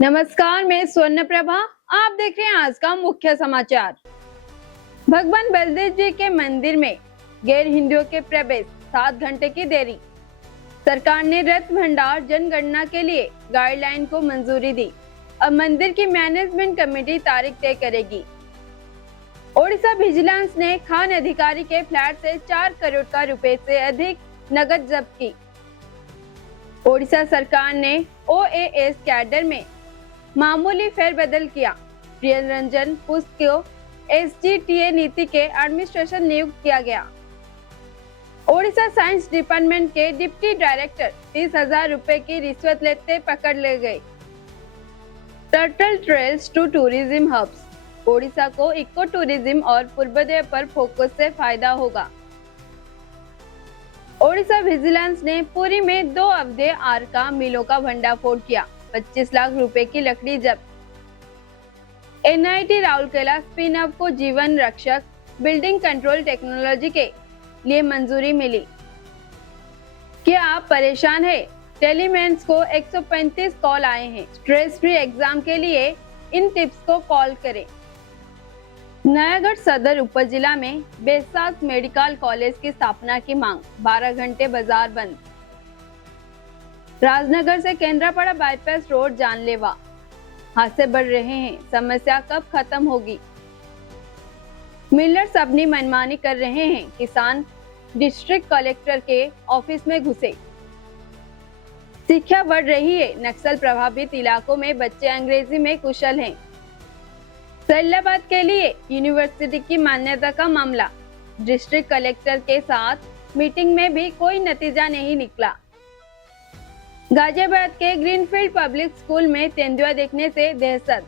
नमस्कार, मैं स्वर्ण प्रभा। आप देख रहे हैं आज का मुख्य समाचार। भगवान बलदेव जी के मंदिर में गैर हिंदुओं के प्रवेश 7 घंटे की देरी। सरकार ने रत्न भंडार जनगणना के लिए गाइडलाइन को मंजूरी दी। अब मंदिर की मैनेजमेंट कमेटी तारीख तय करेगी। ओडिशा विजिलेंस ने खान अधिकारी के फ्लैट से 4 करोड़ का रुपए से अधिक नकद जब्त की। ओडिशा सरकार ने OAS कैडर में मामूली फेरबदल किया। प्रियरंजन पुष्प को SGTA नीति के एडमिनिस्ट्रेशन नियुक्त किया गया। ओडिशा साइंस डिपार्टमेंट के डिप्टी डायरेक्टर 30,000 रुपए की रिश्वत लेते पकड़ ले गए। Turtle trails to tourism hubs. Odisha को इको टूरिज्म और पूर्वोदय पर फोकस से फायदा होगा। ओडिशा विजिलेंस ने पुरी में 2 अवैध आरका मिलों का भंडाफोड़ किया। 25 लाख रुपए की लकड़ी जब्त। NIT राउरकेला स्पिन अप को जीवन रक्षक बिल्डिंग कंट्रोल टेक्नोलॉजी के लिए मंजूरी मिली। क्या आप परेशान हैं? टेलीमेंस को 135 कॉल आए हैं। स्ट्रेस फ्री एग्जाम के लिए इन टिप्स को कॉल करें। नयागढ़ सदर उपजिला में बेसास मेडिकल कॉलेज की स्थापना की मांग। 12 घंटे बाजार बंद। राजनगर से केंद्रापड़ा बाईपास रोड जानलेवा। हादसे बढ़ रहे हैं, समस्या कब खत्म होगी? मिलर्स अपनी मनमानी कर रहे हैं। किसान डिस्ट्रिक्ट कलेक्टर के ऑफिस में घुसे। शिक्षा बढ़ रही है। नक्सल प्रभावित इलाकों में बच्चे अंग्रेजी में कुशल हैं। सैलाबाद के लिए यूनिवर्सिटी की मान्यता का मामला। डिस्ट्रिक्ट कलेक्टर के साथ मीटिंग में भी कोई नतीजा नहीं निकला। गाजियाबाद के ग्रीनफील्ड पब्लिक स्कूल में तेंदुआ देखने से दहशत।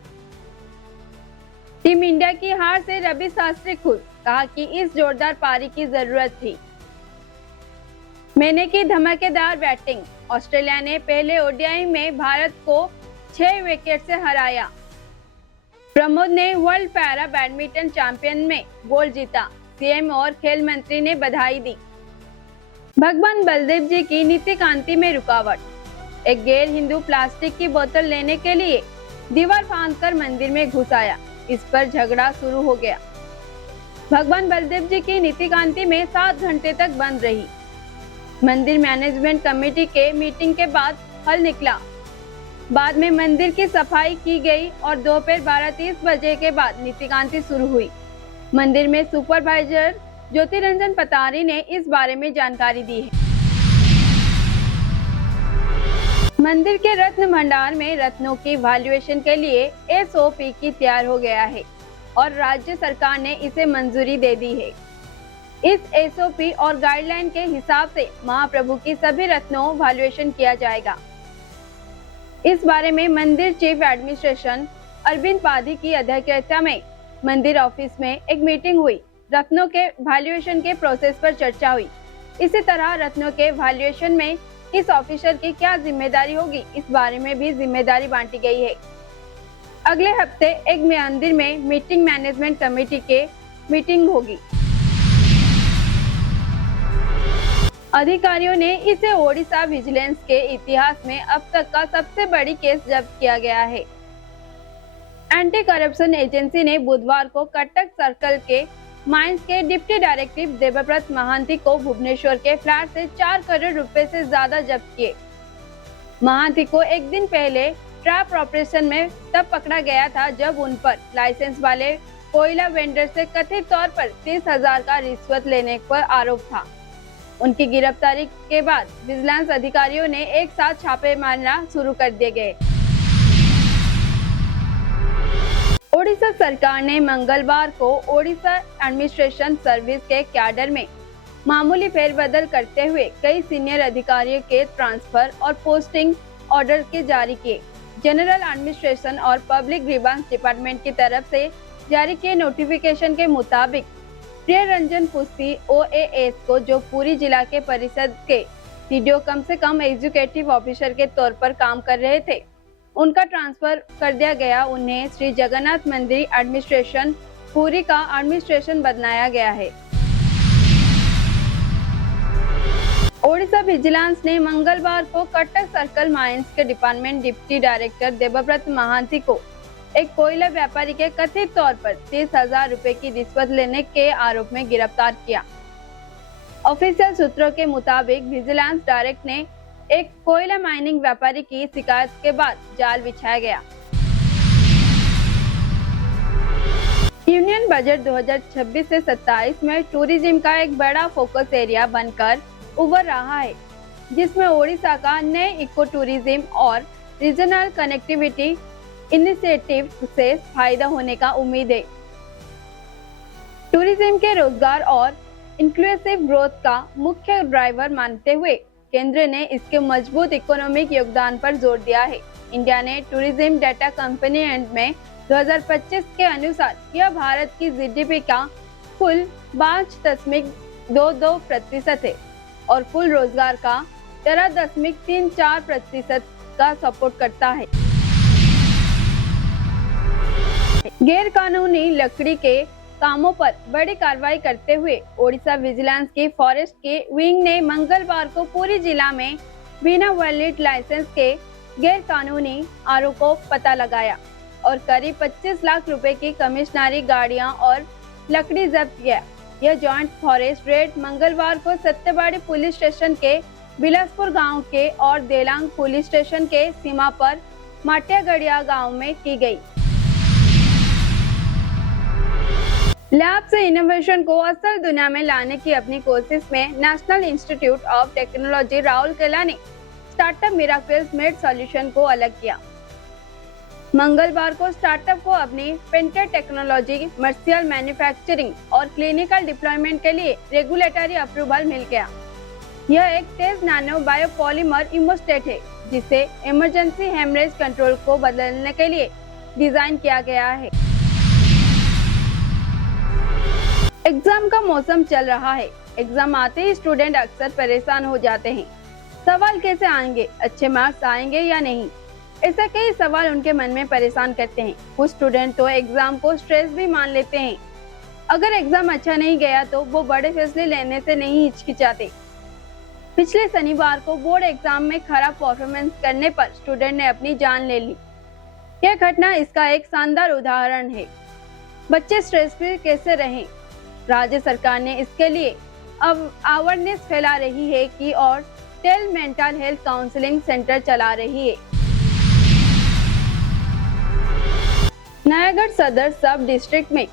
टीम इंडिया की हार से रवि शास्त्री खुश। कहा कि इस जोरदार पारी की जरूरत थी। मैने की धमाकेदार बैटिंग। ऑस्ट्रेलिया ने पहले ODI में भारत को 6 विकेट से हराया। प्रमोद ने वर्ल्ड पैरा बैडमिंटन चैंपियन में गोल्ड जीता। CM और खेल मंत्री ने बधाई दी। भगवान बलदेव जी की नीति कांति में रुकावट। एक गैर हिंदू प्लास्टिक की बोतल लेने के लिए दीवार फांदकर मंदिर में घुस आया। इस पर झगड़ा शुरू हो गया। भगवान बलदेव जी की नीति कांति में 7 घंटे तक बंद रही। मंदिर मैनेजमेंट कमेटी के मीटिंग के बाद हल निकला। बाद में मंदिर की सफाई की गई और दोपहर 12:30 बजे के बाद नीति कांति शुरू हुई। मंदिर में सुपरवाइजर ज्योतिरंजन पतारी ने इस बारे में जानकारी दी है। मंदिर के रत्न भंडार में रत्नों की वैल्यूएशन के लिए SOP की तैयार हो गया है और राज्य सरकार ने इसे मंजूरी दे दी है। इस SOP और गाइडलाइन के हिसाब से महाप्रभु की सभी रत्नों वैल्यूएशन किया जाएगा। इस बारे में मंदिर चीफ एडमिनिस्ट्रेशन अरविंद पाधी की अध्यक्षता में मंदिर ऑफिस में एक मीटिंग हुई। रत्नों के वैल्यूएशन के प्रोसेस पर चर्चा हुई। इसी तरह रत्नों के वैल्यूएशन में किस ऑफिसर की क्या जिम्मेदारी होगी, इस बारे में भी जिम्मेदारी बांटी गई है। अगले हफ्ते एक मंदिर में मीटिंग मैनेजमेंट कमेटी के मीटिंग होगी। अधिकारियों ने इसे ओडिशा विजिलेंस के इतिहास में अब तक का सबसे बड़ी केस जब्त किया गया है। एंटी करप्शन एजेंसी ने बुधवार को कटक सर्कल के माइंस के डिप्टी डायरेक्टर देवव्रत महांती को भुवनेश्वर के फ्लैट से 4 करोड़ रुपए से ज्यादा जब्त किए। महांती को एक दिन पहले ट्रैप ऑपरेशन में तब पकड़ा गया था जब उन पर लाइसेंस वाले कोयला वेंडर से कथित तौर पर 30,000 का रिश्वत लेने पर आरोप था। उनकी गिरफ्तारी के बाद विजिलेंस अधिकारियों ने एक साथ छापे मारना शुरू कर दिए गए। ओडिशा सरकार ने मंगलवार को ओडिशा एडमिनिस्ट्रेशन सर्विस के कैडर में मामूली फेरबदल करते हुए कई सीनियर अधिकारियों के ट्रांसफर और पोस्टिंग ऑर्डर के जारी किए। जनरल एडमिनिस्ट्रेशन और पब्लिक ग्रीवेंस डिपार्टमेंट की तरफ से जारी किए नोटिफिकेशन के मुताबिक प्रियरंजन पुष्पी OAS को, जो पुरी जिला के परिषद के CDO कम से कम एग्जीक्यूटिव ऑफिसर के तौर पर काम कर रहे थे, उनका ट्रांसफर कर दिया गया। उन्हें श्री जगन्नाथ मंदिर एडमिनिस्ट्रेशन पुरी का एडमिनिस्ट्रेशन बनाया गया है। ओडिशा विजिलेंस ने मंगलवार को कटक सर्कल माइंस के department deputy director Debabrata Mahanty को एक कोयला व्यापारी के कथित तौर पर 30,000 रुपए की रिश्वत लेने के आरोप में गिरफ्तार किया। ऑफिशियल सूत्रों के मुताबिक विजिलेंस डायरेक्टर ने एक कोयला माइनिंग व्यापारी की शिकायत के बाद जाल बिछाया गया। यूनियन बजट 2026 से 27 में टूरिज्म का एक बड़ा फोकस एरिया बनकर उभर रहा है, जिसमें ओडिशा का नए इको टूरिज्म और रीजनल कनेक्टिविटी इनिशिएटिव से फायदा होने का उम्मीद है। टूरिज्म के रोजगार और इंक्लूसिव ग्रोथ का मुख्य ड्राइवर मानते हुए केंद्र ने इसके मजबूत इकोनॉमिक योगदान पर जोर दिया है। इंडिया ने टूरिज्म डाटा कंपनी एंड में 2025 के अनुसार यह भारत की जीडीपी का कुल 5.22% है और कुल रोजगार का 13.34% का सपोर्ट करता है। गैर कानूनी लकड़ी के कामों पर बड़ी कार्रवाई करते हुए ओडिशा विजिलेंस की फॉरेस्ट के विंग ने मंगलवार को पूरी जिला में बिना वैलिड लाइसेंस के गैर कानूनी आरोप को पता लगाया और करीब 25 लाख रुपए की कमिश्नरी गाड़ियां और लकड़ी जब्त किया। यह जॉइंट फॉरेस्ट रेड मंगलवार को सत्यवाड़ी पुलिस स्टेशन के बिलासपुर गांव के और देलांग पुलिस स्टेशन के सीमा पर माटियागढ़िया गांव में की गई। लैब से इनोवेशन को असल दुनिया में लाने की अपनी कोशिश में national institute of technology Rourkela ने स्टार्टअप मिराकल्स मेड सॉल्यूशन को अलग किया। मंगलवार को स्टार्टअप को अपनी पेटेंट टेक्नोलॉजी, कमर्शियल मैन्युफैक्चरिंग और क्लिनिकल डिप्लॉयमेंट के लिए रेगुलेटरी अप्रूवल मिल गया। यह एक तेज नैनो बायोपॉलीमर इमोस्टेट है जिसे इमरजेंसी हेमरेज कंट्रोल को बदलने के लिए डिजाइन किया गया है। एग्जाम का मौसम चल रहा है। एग्जाम आते ही स्टूडेंट अक्सर परेशान हो जाते हैं। सवाल कैसे आएंगे, अच्छे मार्क्स आएंगे या नहीं, ऐसे कई सवाल उनके मन में परेशान करते हैं। कुछ स्टूडेंट तो एग्जाम को स्ट्रेस भी मान लेते हैं। अगर एग्जाम अच्छा नहीं गया तो वो बड़े फैसले लेने से नहीं हिचकिचाते। पिछले शनिवार को बोर्ड एग्जाम में खराब परफॉर्मेंस करने पर स्टूडेंट ने अपनी जान ले ली। यह घटना इसका एक शानदार उदाहरण है। बच्चे स्ट्रेस फ्री कैसे रहें? राज्य सरकार ने इसके लिए अब अवेयरनेस फैला रही है कि और tele mental health counselling centre चला रही है। नयागढ़ सदर सब डिस्ट्रिक्ट में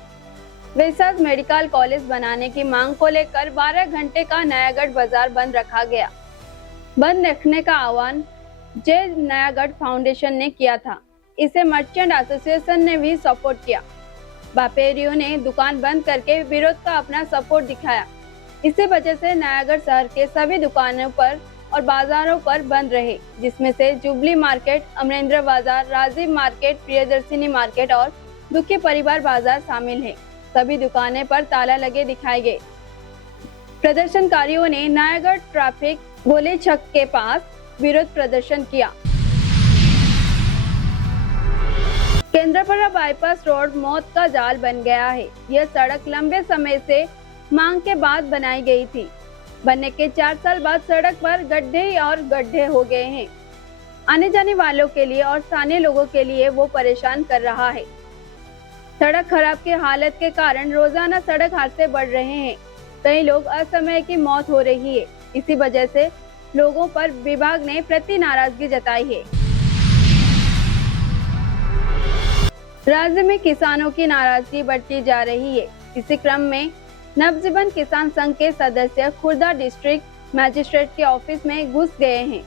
वेसाज मेडिकल कॉलेज बनाने की मांग को लेकर 12 घंटे का नयागढ़ बाजार बंद रखा गया। बंद रखने का आह्वान जय नयागढ़ फाउंडेशन ने किया था। इसे मर्चेंट एसोसिएशन ने भी सपोर्ट किया। व्यापारियों ने दुकान बंद करके विरोध का अपना सपोर्ट दिखाया। इसी वजह से नयागढ़ शहर के सभी दुकानों पर और बाजारों पर बंद रहे, जिसमें से जुबली मार्केट, अमरेंद्र बाजार, राजीव मार्केट, प्रियदर्शिनी मार्केट और दुखी परिवार बाजार शामिल हैं। सभी दुकानें पर ताला लगे दिखाए गए। प्रदर्शनकारियों ने नयागढ़ ट्रैफिक गोली छक के पास विरोध प्रदर्शन किया। केंद्रपाड़ा बाईपास रोड मौत का जाल बन गया है। यह सड़क लंबे समय से मांग के बाद बनाई गई थी। बनने के 4 साल बाद सड़क पर गड्ढे और गड्ढे हो गए हैं। आने जाने वालों के लिए और स्थानीय लोगों के लिए वो परेशान कर रहा है। सड़क खराब की हालत के कारण रोजाना सड़क हादसे बढ़ रहे हैं। कई लोग असमय की मौत हो रही है। इसी वजह से लोगों पर विभाग ने प्रति नाराजगी जताई है। राज्य में किसानों की नाराजगी बढ़ती जा रही है। इसी क्रम में नवजीवन किसान संघ के सदस्य खुर्दा डिस्ट्रिक्ट मजिस्ट्रेट के ऑफिस में घुस गए हैं।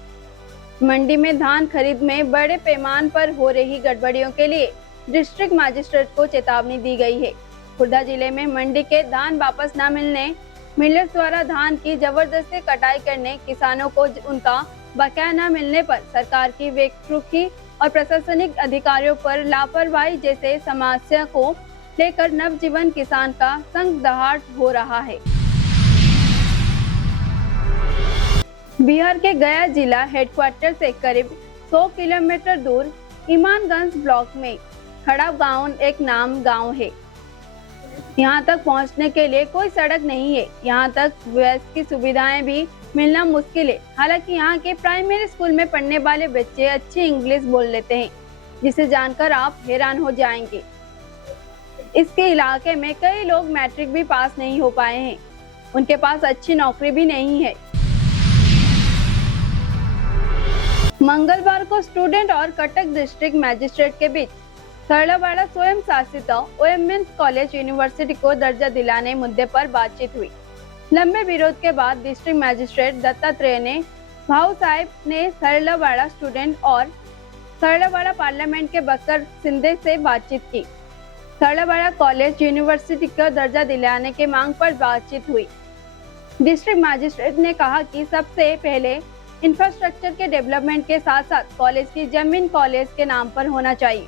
मंडी में धान खरीद में बड़े पैमाने पर हो रही गड़बड़ियों के लिए डिस्ट्रिक्ट मजिस्ट्रेट को चेतावनी दी गई है। खुर्दा जिले में मंडी के धान वापस न मिलने, मिलर्स द्वारा धान की जबरदस्ती कटाई करने, किसानों को उनका बकाया न मिलने पर सरकार की बेरुखी और प्रशासनिक अधिकारियों पर लापरवाही जैसे समस्या को लेकर नवजीवन किसान का संघ-दहाड़ हो रहा है। बिहार के गया जिला हेडक्वार्टर से करीब 100 किलोमीटर दूर ईमानगंज ब्लॉक में खड़ा गांव एक नाम गांव है। यहां तक पहुंचने के लिए कोई सड़क नहीं है। यहां तक बस की सुविधाएं भी मिलना मुश्किल है। हालांकि यहाँ के प्राइमरी स्कूल में पढ़ने वाले बच्चे अच्छी इंग्लिश बोल लेते हैं, जिसे जानकर आप हैरान हो जाएंगे। इसके इलाके में कई लोग मैट्रिक भी पास नहीं हो पाए हैं, उनके पास अच्छी नौकरी भी नहीं है। मंगलवार को स्टूडेंट और कटक डिस्ट्रिक्ट मजिस्ट्रेट के बीच सरलावाड़ा स्वयं शासित वुमेन्स कॉलेज यूनिवर्सिटी को दर्जा दिलाने मुद्दे पर बातचीत हुई। लंबे विरोध के बाद डिस्ट्रिक्ट मजिस्ट्रेट दत्तात्रेय ने भाऊ साहेब ने सरलावाड़ा स्टूडेंट और सरलावाड़ा पार्लियामेंट के बकर सिंधे से बातचीत की। सरलावाड़ा कॉलेज यूनिवर्सिटी को दर्जा दिलाने की मांग पर बातचीत हुई। डिस्ट्रिक्ट मजिस्ट्रेट ने कहा कि सबसे पहले इंफ्रास्ट्रक्चर के डेवलपमेंट के साथ साथ कॉलेज की जमीन कॉलेज के नाम पर होना चाहिए।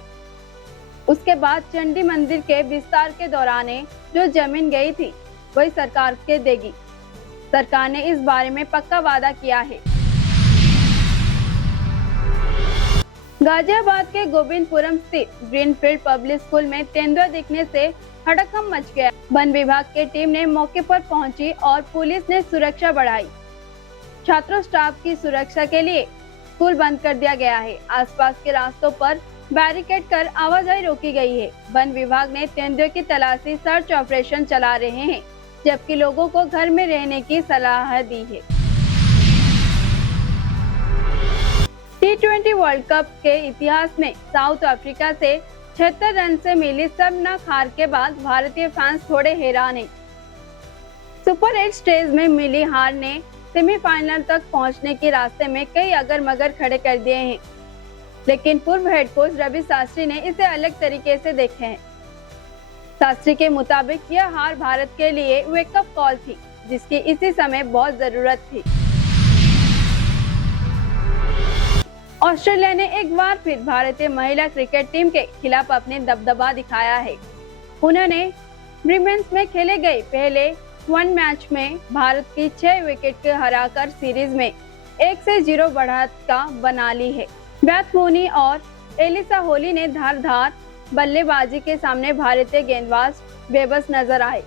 उसके बाद चंडी मंदिर के विस्तार के दौरान जो जमीन गई थी वही सरकार के देगी। सरकार ने इस बारे में पक्का वादा किया है। गाजियाबाद के गोविंदपुरम स्थित ग्रीनफील्ड पब्लिक स्कूल में तेंदुआ दिखने से हड़कंप मच गया। वन विभाग की टीम ने मौके पर पहुंची और पुलिस ने सुरक्षा बढ़ाई। छात्रों स्टाफ की सुरक्षा के लिए स्कूल बंद कर दिया गया है। आसपास के रास्तों पर बैरिकेड कर आवाजाही रोकी गई है। वन विभाग ने तेंदुए की तलाशी सर्च ऑपरेशन चला रहे हैं, जबकि लोगों को घर में रहने की सलाह दी है। T20 वर्ल्ड कप के इतिहास में साउथ अफ्रीका से 76 रन से मिली शर्मनाक हार के बाद भारतीय फैंस थोड़े हैरान हैं। सुपर 8 स्टेज में मिली हार ने सेमीफाइनल तक पहुंचने के रास्ते में कई अगर मगर खड़े कर दिए हैं, लेकिन पूर्व हेड कोच रवि शास्त्री ने इसे अलग तरीके से देखे हैं। शास्त्री के मुताबिक यह हार भारत के लिए वेकअप कॉल थी, जिसकी इसी समय बहुत जरूरत थी। ऑस्ट्रेलिया ने एक बार फिर भारतीय महिला क्रिकेट टीम के खिलाफ अपने दबदबा दिखाया है। उन्होंने ब्रिस्बेन में खेले गए पहले वन मैच में भारत की 6 विकेट के हराकर सीरीज में 1-0 बढ़त का बना ली है। बेथ मूनी और एलिसा होली ने धारदार बल्लेबाजी के सामने भारतीय गेंदबाज बेबस नजर आए।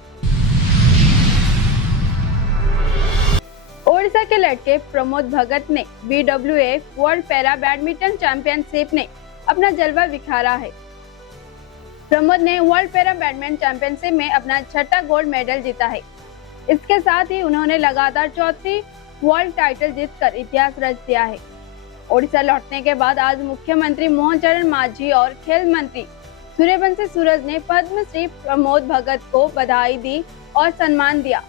ओडिशा के लड़के प्रमोद भगत ने BWF world para badminton championship ने अपना जलवा बिखारा है। प्रमोद ने वर्ल्ड पैरा बैडमिंटन चैंपियनशिप में अपना 6ठा गोल्ड मेडल जीता है। इसके साथ ही उन्होंने लगातार 4थी वर्ल्ड टाइटल जीतकर इतिहास रच दिया है। ओडिशा लौटने के बाद आज मुख्यमंत्री मोहन चरण मांझी और खेल मंत्री सूर्यवंशी सूरज ने पद्मश्री प्रमोद भगत को बधाई दी और सम्मान दिया।